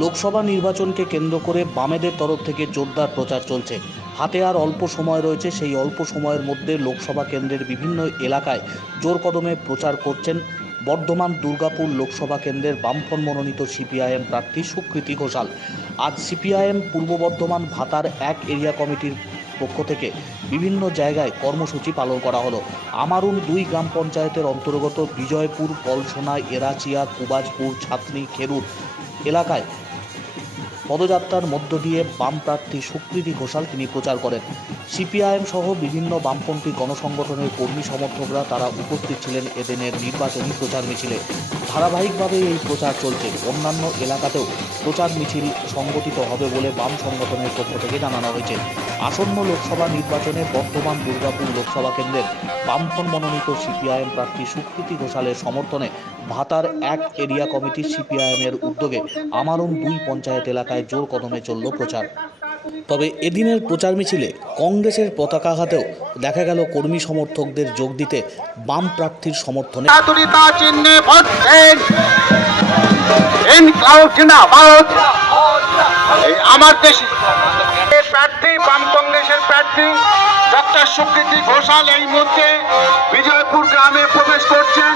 লোকসভা নির্বাচনকে কেন্দ্র করে বামেদের তরফ থেকে জোরদার প্রচার চলছে। হাতে আর অল্প সময় রয়েছে, সেই অল্প সময়ের মধ্যে লোকসভা কেন্দ্রের বিভিন্ন এলাকায় জোর কদমে প্রচার করছেন বর্ধমান দুর্গাপুর লোকসভা কেন্দ্রের বামফ্রন্ট মনোনীত সিপিআইএম প্রার্থী সুকৃতি ঘোষাল। আজ সিপিআইএম পূর্ব বর্ধমান ভাতার এক এরিয়া কমিটির পক্ষ থেকে বিভিন্ন জায়গায় কর্মসূচি পালন করা হলো। আমারুন দুই গ্রাম পঞ্চায়েতের অন্তর্গত বিজয়পুর পলসোনা এরাচিয়া, কুবাজপুর, ছাতনি, খেরুর এলাকায়। পদযাত্রার মধ্য দিয়ে বাম প্রার্থী সুকৃতি ঘোষাল তিনি প্রচার করেন। সিপিআইএম সহ বিভিন্ন বামপন্থী গণসংগঠনের কর্মী সমর্থকরা তারা উপস্থিত ছিলেন এদিনের নির্বাচনী প্রচার মিছিলে। ধারাবাহিকভাবে এই প্রচার চলছে। অন্যান্য এলাকাতেও প্রচার মিছিল সংগঠিত হবে বলে বাম সংগঠনের পক্ষ থেকে জানানো হয়েছে। আসন্ন লোকসভা নির্বাচনে বর্তমান দুর্গাপুর লোকসভা কেন্দ্রের বামফ্রন্ট মনোনীত সিপিআইএম প্রার্থী সুকৃতি ঘোষালের সমর্থনে ভাতার এক এরিয়া কমিটি সিপিআইএমের উদ্যোগে আমারুন দুই পঞ্চায়েত এলাকায় জোর কদমে চলল প্রচার। তবে এদিনের প্রচার মিছিলে কংগ্রেসের পতাকা হাতেও দেখা গেল কর্মী সমর্থকদের যোগ দিতে বাম প্রার্থীর সমর্থনে। আমার দেশে। প্রার্থী, বাম কংগ্রেসের প্রার্থী, ডক্টর সুকৃতি ঘোষাল এই মুহূর্তে বিজয়পুর গ্রামে প্রবেশ করছেন।